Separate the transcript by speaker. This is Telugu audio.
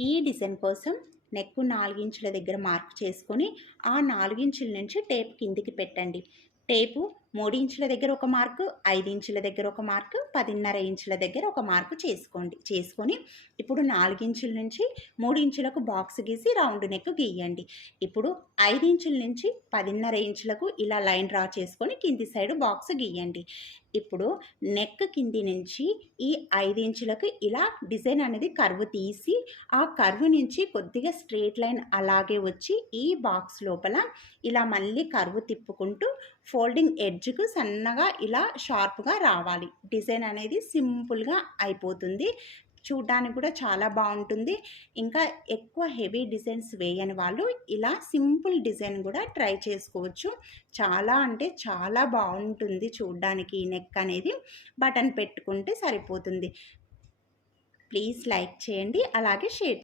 Speaker 1: ఈ డిజైన్ కోసం నెక్ నాలుగించుల దగ్గర మార్క్ చేసుకొని ఆ నాలుగించుల నుంచి టేప్ కిందికి పెట్టండి. టేపు మూడు ఇంచుల దగ్గర ఒక మార్కు ఐదు ఇంచుల దగ్గర ఒక మార్కు పదిన్నర ఇంచుల దగ్గర ఒక మార్కు చేసుకోండి. చేసుకొని ఇప్పుడు నాలుగించుల నుంచి మూడు ఇంచులకు బాక్స్ గీసి రౌండ్ నెక్ గీయండి. ఇప్పుడు ఐదు ఇంచుల నుంచి పదిన్నర ఇంచులకు ఇలా లైన్ డ్రా చేసుకొని కింది సైడ్ బాక్స్ గీయండి. ఇప్పుడు నెక్ కింది నుంచి ఈ ఐదు ఇంచులకు ఇలా డిజైన్ అనేది కర్వ్ తీసి ఆ కర్వ్ నుంచి కొద్దిగా స్ట్రేట్ లైన్ అలాగే వచ్చి ఈ బాక్స్ లోపల ఇలా మళ్ళీ కర్వ్ తిప్పుకుంటూ ఫోల్డింగ్ ఎడ్జ్కు సన్నగా ఇలా షార్ప్గా రావాలి. డిజైన్ అనేది సింపుల్గా అయిపోతుంది. చూడ్డానికి కూడా చాలా బాగుంటుంది. ఇంకా ఎక్కువ హెవీ డిజైన్స్ వేయని వాళ్ళు ఇలా సింపుల్ డిజైన్ కూడా ట్రై చేసుకోవచ్చు. చాలా అంటే చాలా బాగుంటుంది చూడ్డానికి ఈ నెక్ అనేది. బటన్ పెట్టుకుంటే సరిపోతుంది. ప్లీజ్ లైక్ చేయండి. అలాగే షేర్